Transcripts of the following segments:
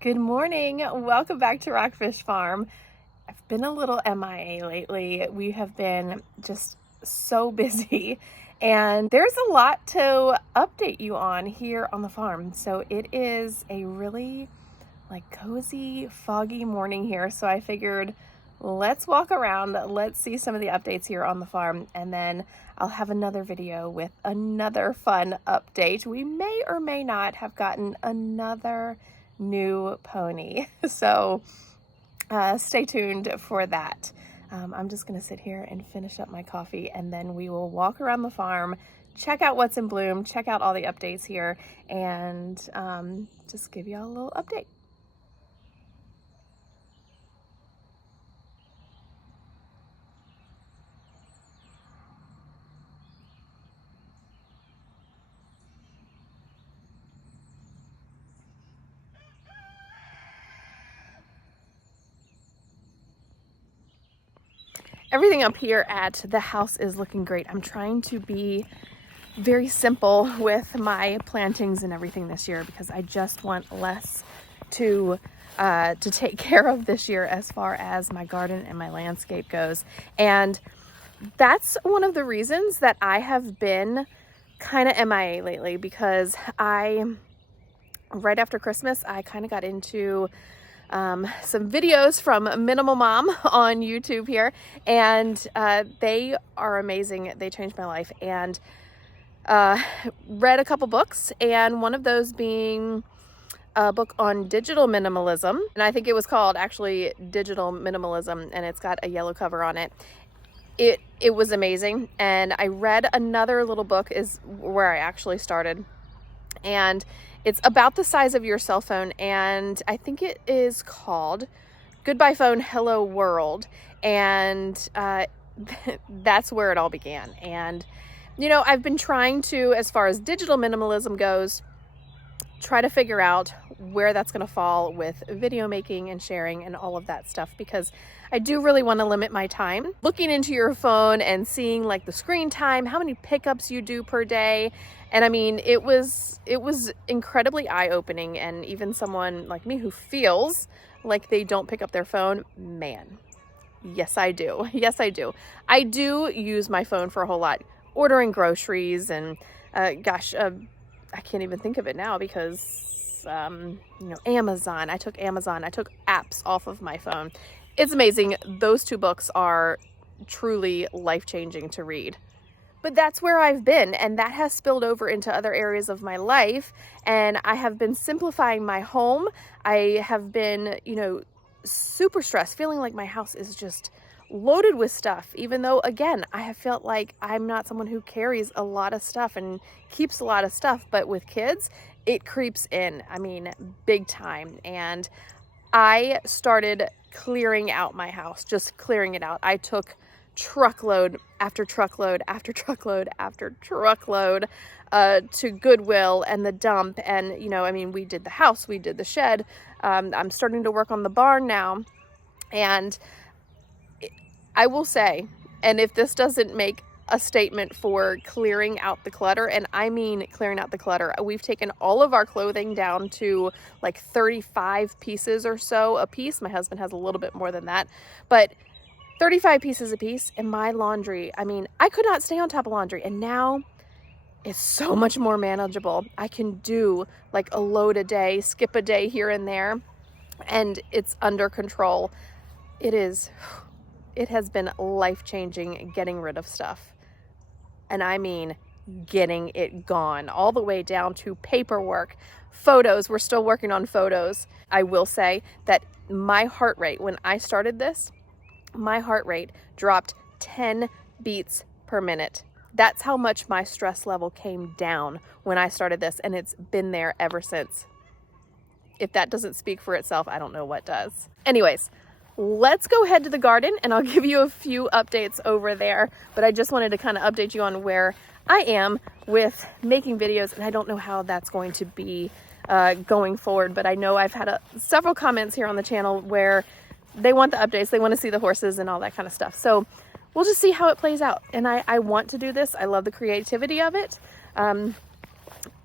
Good morning. Welcome back to Rockfish Farm. I've been a little MIA lately. We have been just so busy and there's a lot to update you on here on the farm. So it is a really cozy, foggy morning here. So I figured let's walk around, let's see some of the updates here on the farm, and then I'll have another video with another fun update. We may or may not have gotten another new pony. So stay tuned for that. I'm just gonna sit here and finish up my coffee, and then we will walk around the farm, check out what's in bloom, check out all the updates here, and just give y'all a little update. Everything up here at the house is looking great. I'm trying to be very simple with my plantings and everything this year because I just want less to take care of this year as far as my garden and my landscape goes. And that's one of the reasons that I have been kind of MIA lately, because right after Christmas, I kind of got into some videos from Minimal Mom on YouTube here, and they are amazing. They changed my life, and read a couple books, and one of those being a book on digital minimalism, and I think it was called actually Digital Minimalism, and it's got a yellow cover on it. It was amazing. And I read another little book, is where I actually started, and it's about the size of your cell phone, and I think it is called Goodbye Phone, Hello World, and that's where it all began. And you know, I've been trying to, as far as digital minimalism goes, try to figure out where that's going to fall with video making and sharing and all of that stuff, because I do really want to limit my time looking into your phone and seeing like the screen time, how many pickups you do per day. And I mean, it was incredibly eye-opening, and even someone like me who feels like they don't pick up their phone, man, yes I do. Yes I do. I do use my phone for a whole lot, ordering groceries, and gosh, I can't even think of it now because you know, Amazon. I took apps off of my phone. It's amazing. Those two books are truly life-changing to read. But that's where I've been, and that has spilled over into other areas of my life, and I have been simplifying my home. I have been, you know, super stressed, feeling like my house is just loaded with stuff, even though, again, I have felt like I'm not someone who carries a lot of stuff and keeps a lot of stuff, but with kids, it creeps in, I mean, big time. And I started clearing out my house, just clearing it out. I took truckload after truckload after truckload after truckload to Goodwill and the dump. And, you know, I mean, we did the house, we did the shed. I'm starting to work on the barn now. And I will say, and if this doesn't make a statement for clearing out the clutter, and I mean clearing out the clutter, we've taken all of our clothing down to like 35 pieces or so a piece. My husband has a little bit more than that, but 35 pieces a piece. And my laundry, I mean, I could not stay on top of laundry, and now it's so much more manageable. I can do like a load a day, skip a day here and there, and it's under control. It has been life-changing getting rid of stuff. And I mean getting it gone, all the way down to paperwork, photos. We're still working on photos. I will say that my heart rate, when I started this, my heart rate dropped 10 beats per minute. That's how much my stress level came down when I started this, and it's been there ever since. If that doesn't speak for itself, I don't know what does. Anyways, let's go head to the garden, and I'll give you a few updates over there. But I just wanted to kind of update you on where I am with making videos, and I don't know how that's going to be going forward. But I know I've had several comments here on the channel where they want the updates, they want to see the horses and all that kind of stuff. So we'll just see how it plays out. And I want to do this. I love the creativity of it.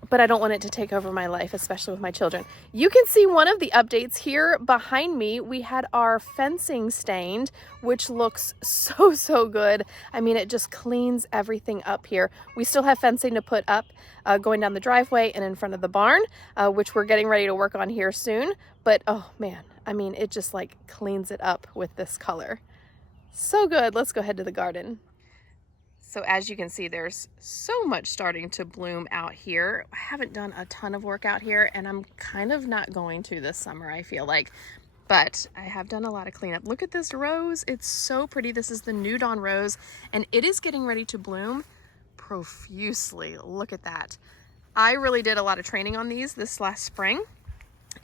but I don't want it to take over my life, especially with my children. You can see one of the updates here behind me. We had our fencing stained, which looks so good. I mean, it just cleans everything up here. We still have fencing to put up going down the driveway and in front of the barn, which we're getting ready to work on here soon. But oh man, I mean, it just like cleans it up with this color. So good. Let's go ahead to the garden. So as you can see, there's so much starting to bloom out here. I haven't done a ton of work out here, and I'm kind of not going to this summer, I feel like. But I have done a lot of cleanup. Look at this rose. It's so pretty. This is the New Dawn rose, and it is getting ready to bloom profusely. Look at that. I really did a lot of training on these this last spring,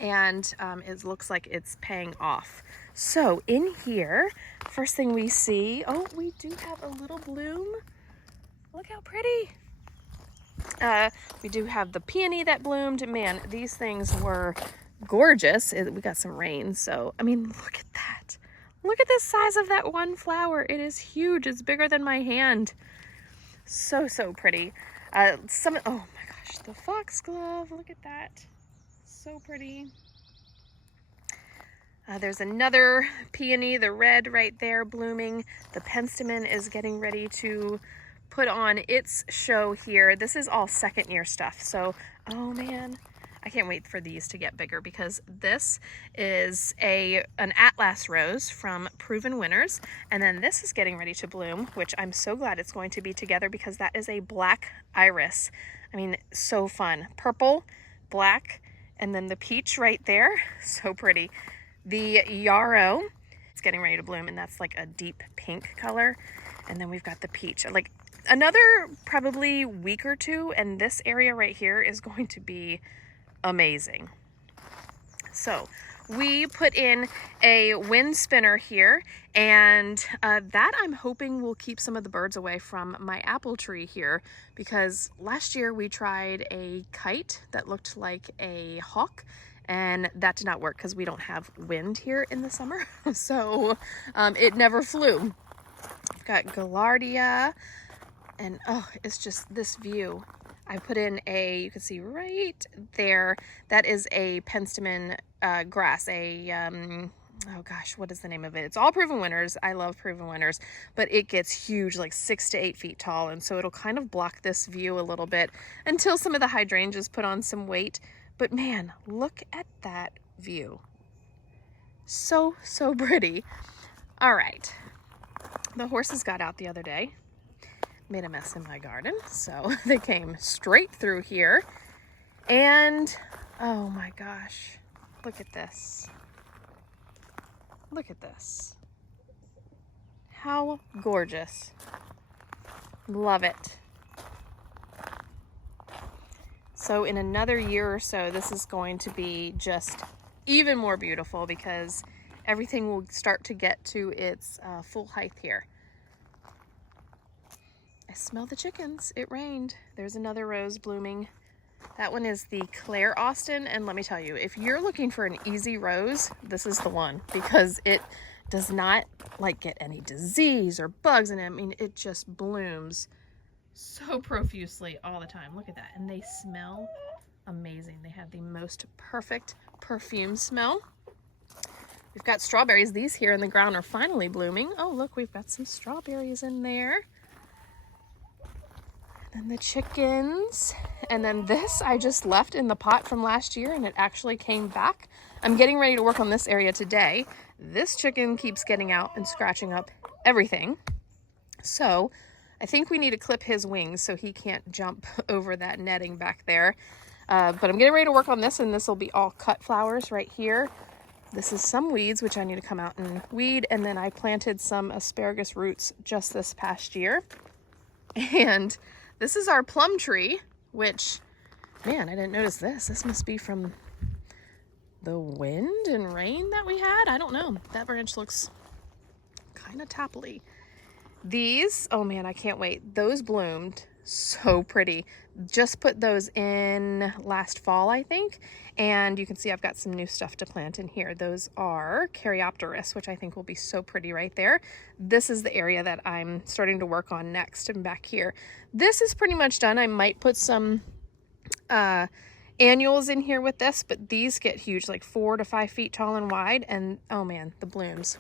and it looks like it's paying off. So in here, first thing we see, oh, we do have a little bloom. Look how pretty. We do have the peony that bloomed. Man, these things were gorgeous. We got some rain, so, I mean, look at that. Look at the size of that one flower. It is huge. It's bigger than my hand. So pretty. Oh my gosh, the foxglove. Look at that. So pretty. There's another peony, the red right there blooming. The penstemon is getting ready to put on its show here. This is all second year stuff. So, oh man, I can't wait for these to get bigger, because this is an Atlas rose from Proven Winners. And then this is getting ready to bloom, which I'm so glad it's going to be together, because that is a black iris. I mean, so fun. Purple, black, and then the peach right there. So pretty. The yarrow, it's getting ready to bloom, and that's like a deep pink color. And then we've got the peach. Like another probably week or two, and this area right here is going to be amazing. So we put in a wind spinner here, and that I'm hoping will keep some of the birds away from my apple tree here, because last year we tried a kite that looked like a hawk, and that did not work because we don't have wind here in the summer. So it never flew. I've got Gaillardia, and oh, it's just this view. I put in you can see right there, that is a penstemon grass, oh gosh, what is the name of it? It's all Proven Winners. I love Proven Winners, but it gets huge, like 6 to 8 feet tall, and so it'll kind of block this view a little bit until some of the hydrangeas put on some weight. But man, look at that view. So pretty. All right. The horses got out the other day, made a mess in my garden, so they came straight through here. And oh my gosh, look at this. Look at this. How gorgeous. Love it. So in another year or so, this is going to be just even more beautiful, because everything will start to get to its full height here. I smell the chickens. It rained. There's another rose blooming. That one is the Claire Austin, and let me tell you, if you're looking for an easy rose, this is the one, because it does not like get any disease or bugs in it. I mean, it just blooms so profusely all the time. Look at that. And they smell amazing. They have the most perfect perfume smell. We've got strawberries. These here in the ground are finally blooming. Oh, look, we've got some strawberries in there. And the chickens. And then this I just left in the pot from last year, and it actually came back. I'm getting ready to work on this area today. This chicken keeps getting out and scratching up everything. So I think we need to clip his wings so he can't jump over that netting back there. But I'm getting ready to work on this, and this will be all cut flowers right here. This is some weeds, which I need to come out and weed. And then I planted some asparagus roots just this past year. And this is our plum tree, which, man, I didn't notice this. This must be from the wind and rain that we had. I don't know. That branch looks kind of topply. These, oh man, I can't wait. Those bloomed so pretty. Just put those in last fall, I think. And you can see I've got some new stuff to plant in here. Those are Caryopteris, which I think will be so pretty right there. This is the area that I'm starting to work on next, and back here. This is pretty much done. I might put some annuals in here with this, but these get huge, like 4 to 5 feet tall and wide. And oh man, the blooms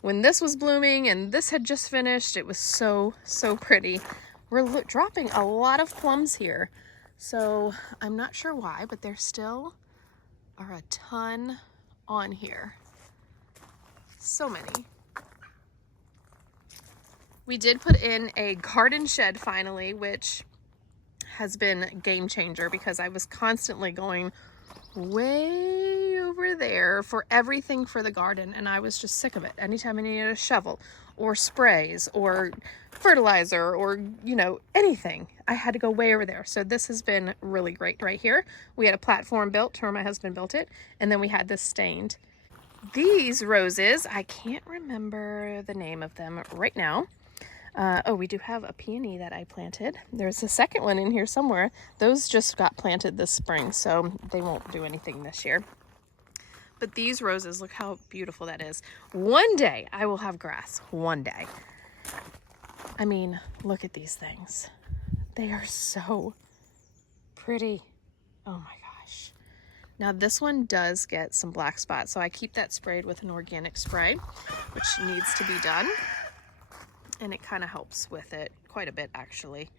when this was blooming and this had just finished, it was so pretty. We're dropping a lot of plums here, so I'm not sure why, but there still are a ton on here. So many. We did put in a garden shed finally, which has been a game changer because I was constantly going way over there for everything for the garden, and I was just sick of it. Anytime I needed a shovel or sprays or fertilizer or, you know, anything, I had to go way over there. So this has been really great right here. We had a platform built, or my husband built it, and then we had this stained. These roses, I can't remember the name of them right now. Oh, we do have a peony that I planted. There's a second one in here somewhere. Those just got planted this spring, so they won't do anything this year. But these roses, look how beautiful that is. One day I will have grass. One day. I mean, look at these things. They are so pretty. Oh my gosh. Now this one does get some black spots, so I keep that sprayed with an organic spray, which needs to be done. And it kind of helps with it quite a bit actually.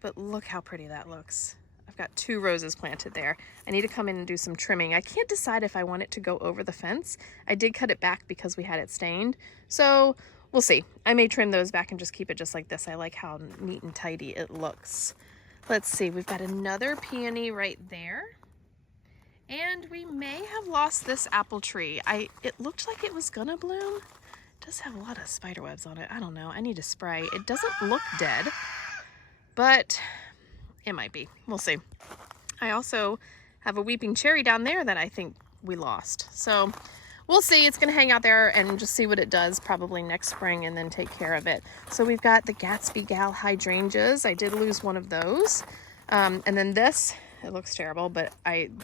But look how pretty that looks. I've got 2 roses planted there. I need to come in and do some trimming. I can't decide if I want it to go over the fence. I did cut it back because we had it stained. So we'll see. I may trim those back and just keep it just like this. I like how neat and tidy it looks. Let's see, we've got another peony right there. And we may have lost this apple tree. It looked like it was gonna bloom. It does have a lot of spider webs on it. I don't know. I need to spray. It doesn't look dead, but it might be. We'll see. I also have a weeping cherry down there that I think we lost. So we'll see. It's going to hang out there and just see what it does probably next spring and then take care of it. So we've got the Gatsby Gal hydrangeas. I did lose one of those. And then this, it looks terrible, but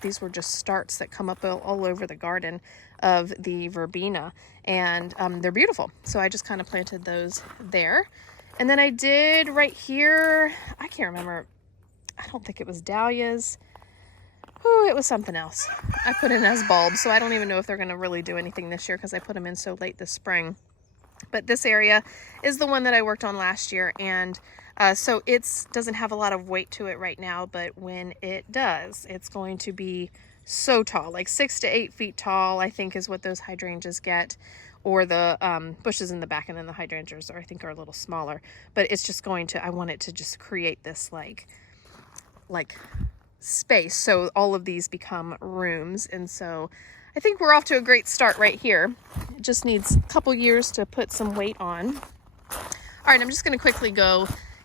these were just starts that come up all over the garden of the verbena, and they're beautiful. So I just kind of planted those there. And then I did right here, I can't remember, I don't think it was dahlias. Oh, it was something else. I put in as bulbs, so I don't even know if they're going to really do anything this year because I put them in so late this spring. But this area is the one that I worked on last year, and so it doesn't have a lot of weight to it right now, but when it does, it's going to be so tall, like 6 to 8 feet tall, I think is what those hydrangeas get, or the bushes in the back, and then the hydrangeas I think are a little smaller. But it's just going to, I want it to just create this like space, so all of these become rooms. And so I think we're off to a great start right here. It just needs a couple years to put some weight on. All right, I'm just going to quickly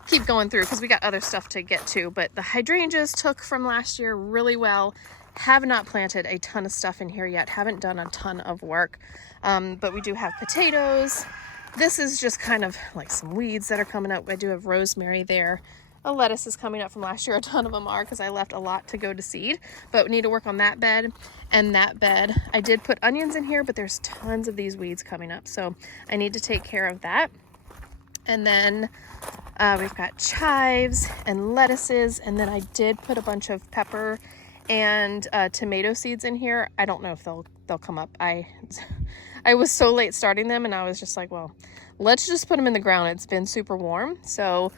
keep going through because we got other stuff to get to. But the hydrangeas took from last year really well. Have not planted a ton of stuff in here yet. Haven't done a ton of work. But we do have potatoes. This is just kind of like some weeds that are coming up. I do have rosemary there. A lettuce is coming up from last year. A ton of them are because I left a lot to go to seed. But we need to work on that bed and that bed. I did put onions in here, but there's tons of these weeds coming up. So I need to take care of that. And then we've got chives and lettuces. And then I did put a bunch of pepper and tomato seeds in here. I don't know if they'll come up. I was so late starting them, and I was just like, well, let's just put them in the ground. It's been super warm, so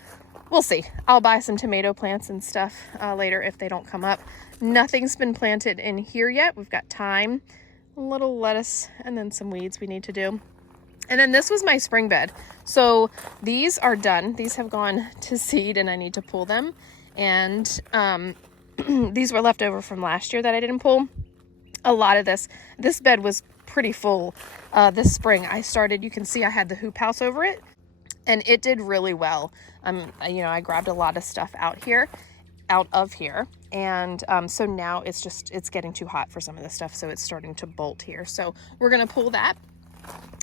we'll see. I'll buy some tomato plants and stuff later if they don't come up. Nothing's been planted in here yet. We've got thyme, a little lettuce, and then some weeds we need to do. And then this was my spring bed. So these are done. These have gone to seed, and I need to pull them. And these were left over from last year that I didn't pull. A lot of this bed was pretty full this spring. I started, you can see I had the hoop house over it, and it did really well. I grabbed a lot of stuff out of here. And so now it's getting too hot for some of this stuff. So it's starting to bolt here. So we're going to pull that.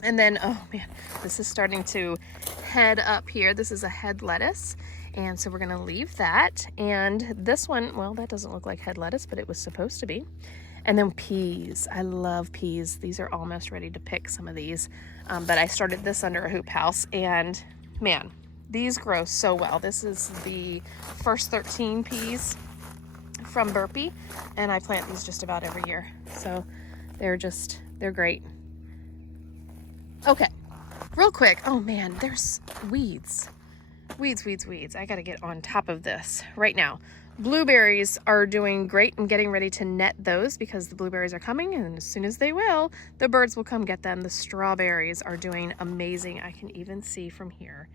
And then, oh man, this is starting to head up here. This is a head lettuce. And so we're going to leave that. And this one, well, that doesn't look like head lettuce, but it was supposed to be. And then peas. I love peas. These are almost ready to pick some of these. But I started this under a hoop house, and man, these grow so well. This is the first 13 peas from Burpee, and I plant these just about every year. So they're great. Okay, real quick. Oh man, there's weeds. Weeds. I gotta get on top of this right now. Blueberries are doing great. I'm getting ready to net those because the blueberries are coming, and as soon as they will, the birds will come get them. The strawberries are doing amazing. I can even see from here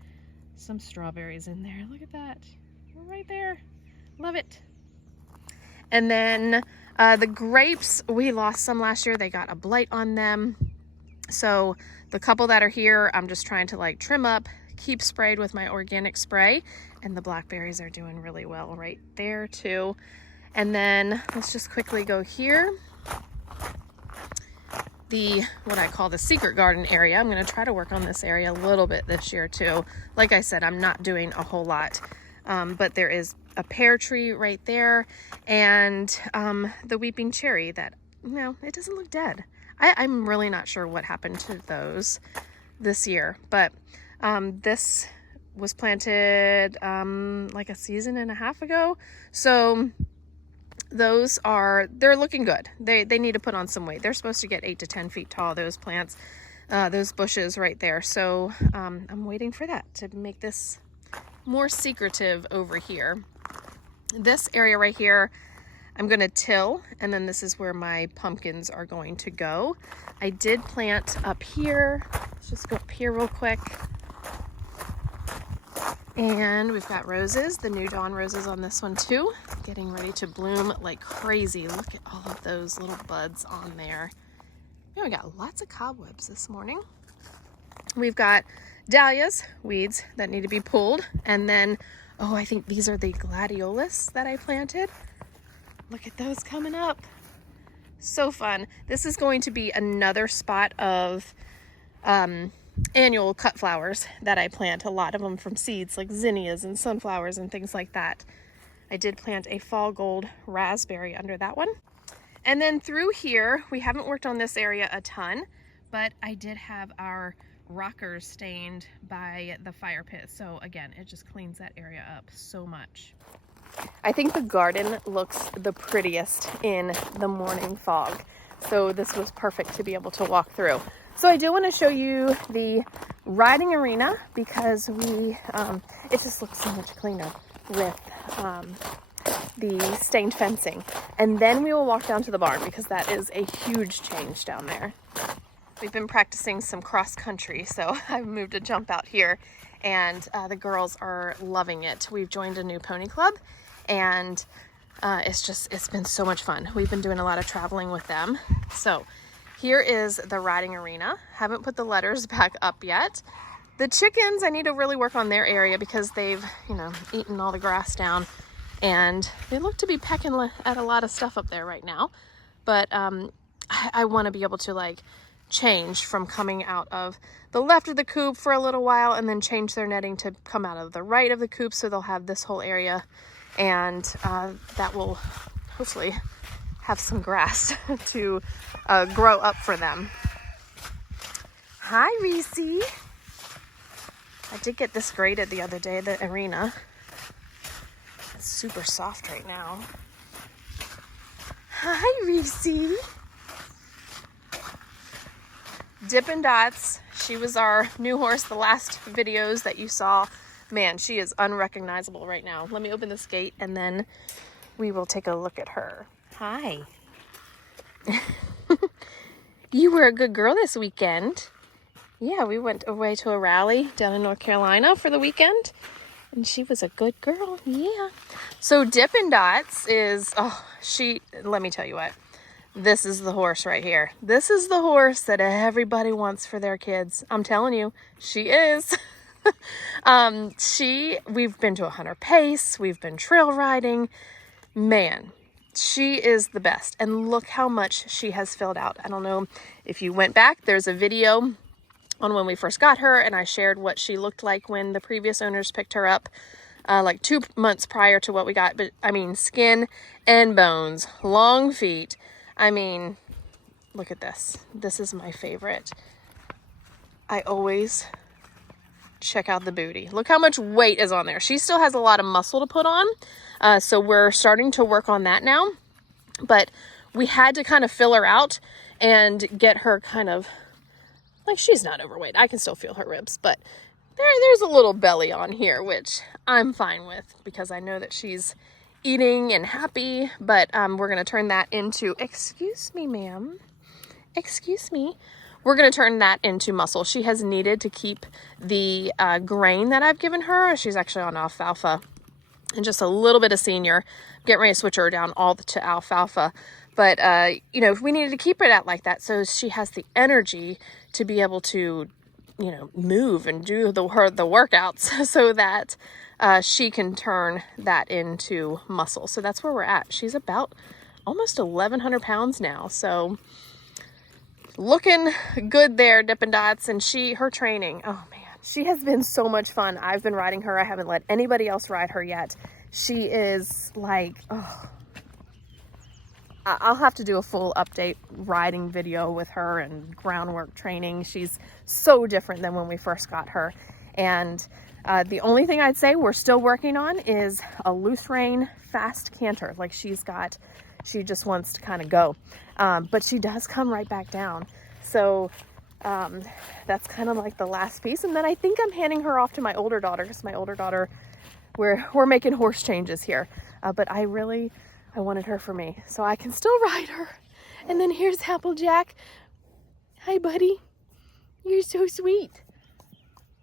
some strawberries in there. Look at that. Right there. Love it. And then the grapes, we lost some last year. They got a blight on them. So the couple that are here, I'm just trying to like trim up, keep sprayed with my organic spray, and the blackberries are doing really well right there too. And then let's just quickly go here. What I call the secret garden area. I'm going to try to work on this area a little bit this year too. Like I said, I'm not doing a whole lot, but there is a pear tree right there, and the weeping cherry that, it doesn't look dead. I'm really not sure what happened to those this year, but this was planted like a season and a half ago. So they're looking good. They need to put on some weight. They're supposed to get 8 to 10 feet tall, those plants, those bushes right there. So I'm waiting for that to make this more secretive over here. This area right here, I'm going to till, and then this is where my pumpkins are going to go. I did plant up here. Let's just go up here real quick. And we've got roses, the New Dawn roses on this one too, getting ready to bloom like crazy. Look at all of those little buds on there. We got lots of cobwebs this morning. We've got dahlias, weeds that need to be pulled. And then, I think these are the gladiolus that I planted. Look at those coming up. So fun. This is going to be another spot of annual cut flowers that I plant, a lot of them from seeds like zinnias and sunflowers and things like that. I did plant a fall gold raspberry under that one. And then through here, we haven't worked on this area a ton, but I did have our rockers stained by the fire pit. So again, it just cleans that area up so much. I think the garden looks the prettiest in the morning fog. So this was perfect to be able to walk through. So I do want to show you the riding arena because it just looks so much cleaner with the stained fencing. And then we will walk down to the barn because that is a huge change down there. We've been practicing some cross country, so I've moved a jump out here, and the girls are loving it. We've joined a new pony club, and it's been so much fun. We've been doing a lot of traveling with them. So here is the riding arena. Haven't put the letters back up yet. The chickens, I need to really work on their area because they've, eaten all the grass down, and they look to be pecking at a lot of stuff up there right now. But I want to be able to change from coming out of the left of the coop for a little while and then change their netting to come out of the right of the coop, so they'll have this whole area, and that will hopefully have some grass to grow up for them. Hi, Reese. I did get this graded the other day, the arena. It's super soft right now. Hi, Reese. Dippin' Dots, she was our new horse the last videos that you saw. Man, she is unrecognizable right now. Let me open this gate and then we will take a look at her. Hi. You were a good girl this weekend. Yeah, we went away to a rally down in North Carolina for the weekend, and she was a good girl. Yeah. So Dippin' Dots is, let me tell you what. This is the horse right here. This is the horse that everybody wants for their kids. I'm telling you, she is. We've been to 100 pace. We've been trail riding. Man, she is the best. And look how much she has filled out. I don't know if you went back. There's a video on when we first got her, and I shared what she looked like when the previous owners picked her up, like 2 months prior to what we got. But I mean, skin and bones, long feet. I mean, look at this. This is my favorite. I always check out the booty. Look how much weight is on there. She still has a lot of muscle to put on. So we're starting to work on that now. But we had to kind of fill her out and get her kind of, like, she's not overweight. I can still feel her ribs, but there's a little belly on here, which I'm fine with because I know that she's eating and happy. But we're going to turn that into, excuse me, ma'am. Excuse me. We're going to turn that into muscle. She has needed to keep the grain that I've given her. She's actually on alfalfa and just a little bit of senior. Getting ready to switch her down all to alfalfa. But, you know, we needed to keep it at like that so she has the energy to be able to, you know, move and do the workouts so that she can turn that into muscle. So that's where we're at. She's about almost 1,100 pounds now. So looking good there, Dippin' Dots. And her training, oh man, she has been so much fun. I've been riding her. I haven't let anybody else ride her yet. She is like, oh, I'll have to do a full update riding video with her and groundwork training. She's so different than when we first got her. And the only thing I'd say we're still working on is a loose rein fast canter. Like she just wants to kind of go. But she does come right back down. So that's kind of like the last piece. And then I think I'm handing her off to my older daughter because my older daughter, we're making horse changes here. But I wanted her for me, so I can still ride her. And then here's Applejack. Hi, buddy. You're so sweet.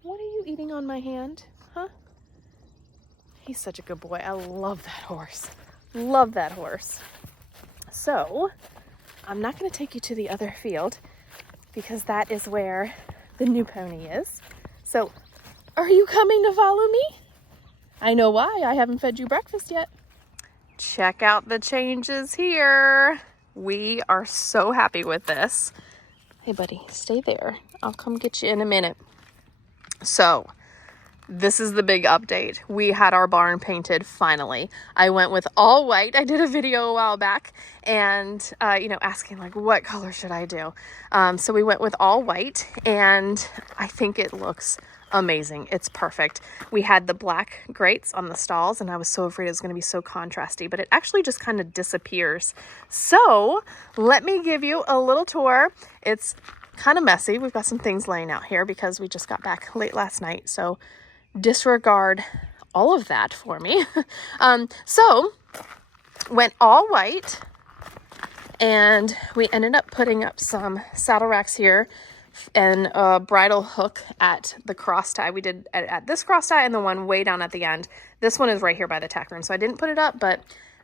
What are you eating on my hand, huh? He's such a good boy. I love that horse. Love that horse. So, I'm not going to take you to the other field because that is where the new pony is. So, are you coming to follow me? I know why. I haven't fed you breakfast yet. Check out the changes here. We are so happy with this. Hey, buddy, stay there. I'll come get you in a minute. So, this is the big update. We had our barn painted finally. I went with all white. I did a video a while back and, you know, asking like, what color should I do? So we went with all white and I think it looks amazing. It's perfect. We had the black grates on the stalls and I was so afraid it was going to be so contrasty, but it actually just kind of disappears. So let me give you a little tour. It's kind of messy. We've got some things laying out here because we just got back late last night. So disregard all of that for me. So went all white and we ended up putting up some saddle racks here and a bridle hook at the cross tie. We did at this cross tie and the one way down at the end. This one is right here by the tack room. So I didn't put it up, but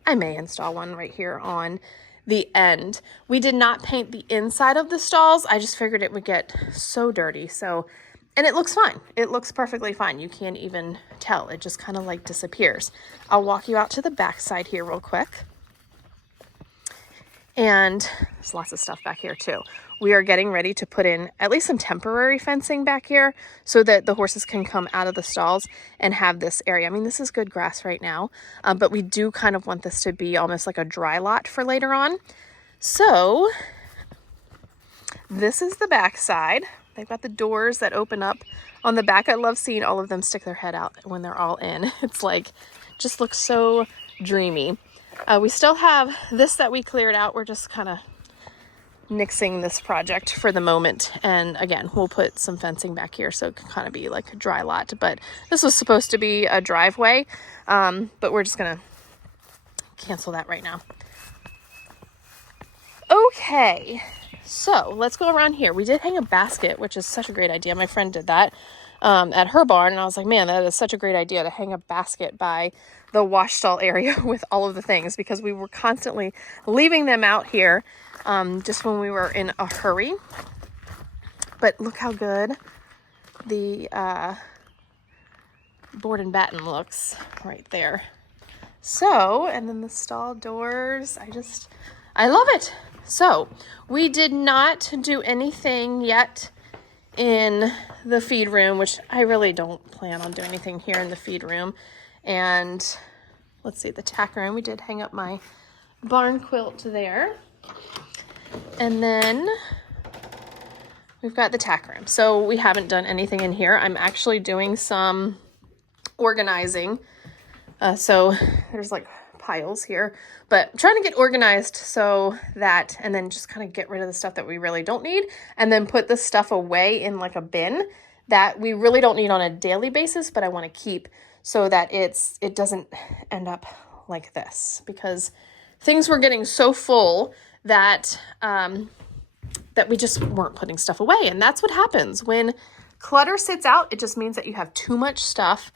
I may install one right here on the end. We did not paint the inside of the stalls. I just figured it would get so dirty. So, and it looks fine. It looks perfectly fine. You can't even tell. It just kind of like disappears. I'll walk you out to the back side here real quick. And there's lots of stuff back here too. We are getting ready to put in at least some temporary fencing back here so that the horses can come out of the stalls and have this area. I mean, this is good grass right now, but we do kind of want this to be almost like a dry lot for later on. So this is the back side. They've got the doors that open up on the back. I love seeing all of them stick their head out when they're all in. It's like, just looks so dreamy. We still have this that we cleared out. We're just kind of nixing this project for the moment. And again, we'll put some fencing back here so it can kind of be like a dry lot. But this was supposed to be a driveway, but we're just going to cancel that right now. Okay, so let's go around here. We did hang a basket, which is such a great idea. My friend did that at her barn. And I was like, man, that is such a great idea to hang a basket by the wash stall area with all of the things, because we were constantly leaving them out here just when we were in a hurry. But look how good the board and batten looks right there. So, and then the stall doors, I love it. So we did not do anything yet in the feed room, which I really don't plan on doing anything here in the feed room. And let's see, the tack room, we did hang up my barn quilt there. And then we've got the tack room. So we haven't done anything in here. I'm actually doing some organizing. So there's like piles here, but I'm trying to get organized so that, and then just kind of get rid of the stuff that we really don't need, and then put the stuff away in like a bin that we really don't need on a daily basis, but I want to keep so that it doesn't end up like this, because things were getting so full that that we just weren't putting stuff away. And that's what happens when clutter sits out. It just means that you have too much stuff,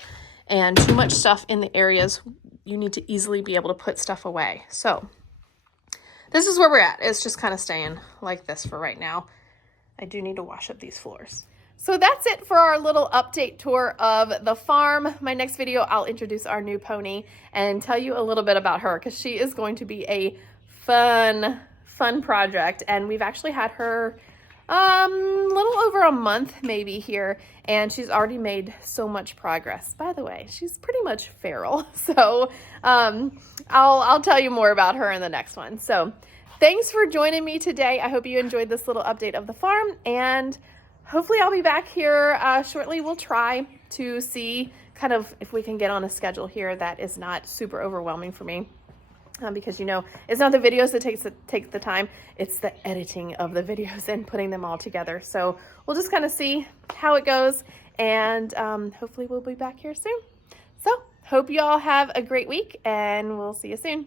and too much stuff in the areas you need to easily be able to put stuff away. So this is where we're at. It's just kind of staying like this for right now. I do need to wash up these floors. So that's it for our little update tour of the farm. My next video, I'll introduce our new pony and tell you a little bit about her, because she is going to be a fun project. And we've actually had her a little over a month maybe here, and she's already made so much progress. By the way, she's pretty much feral. So I'll tell you more about her in the next one. So thanks for joining me today. I hope you enjoyed this little update of the farm, and hopefully I'll be back here shortly. We'll try to see kind of if we can get on a schedule here that is not super overwhelming for me. Because, you know, it's not the videos that takes the time, it's the editing of the videos and putting them all together. So we'll just kind of see how it goes, and hopefully we'll be back here soon. So hope you all have a great week, and we'll see you soon.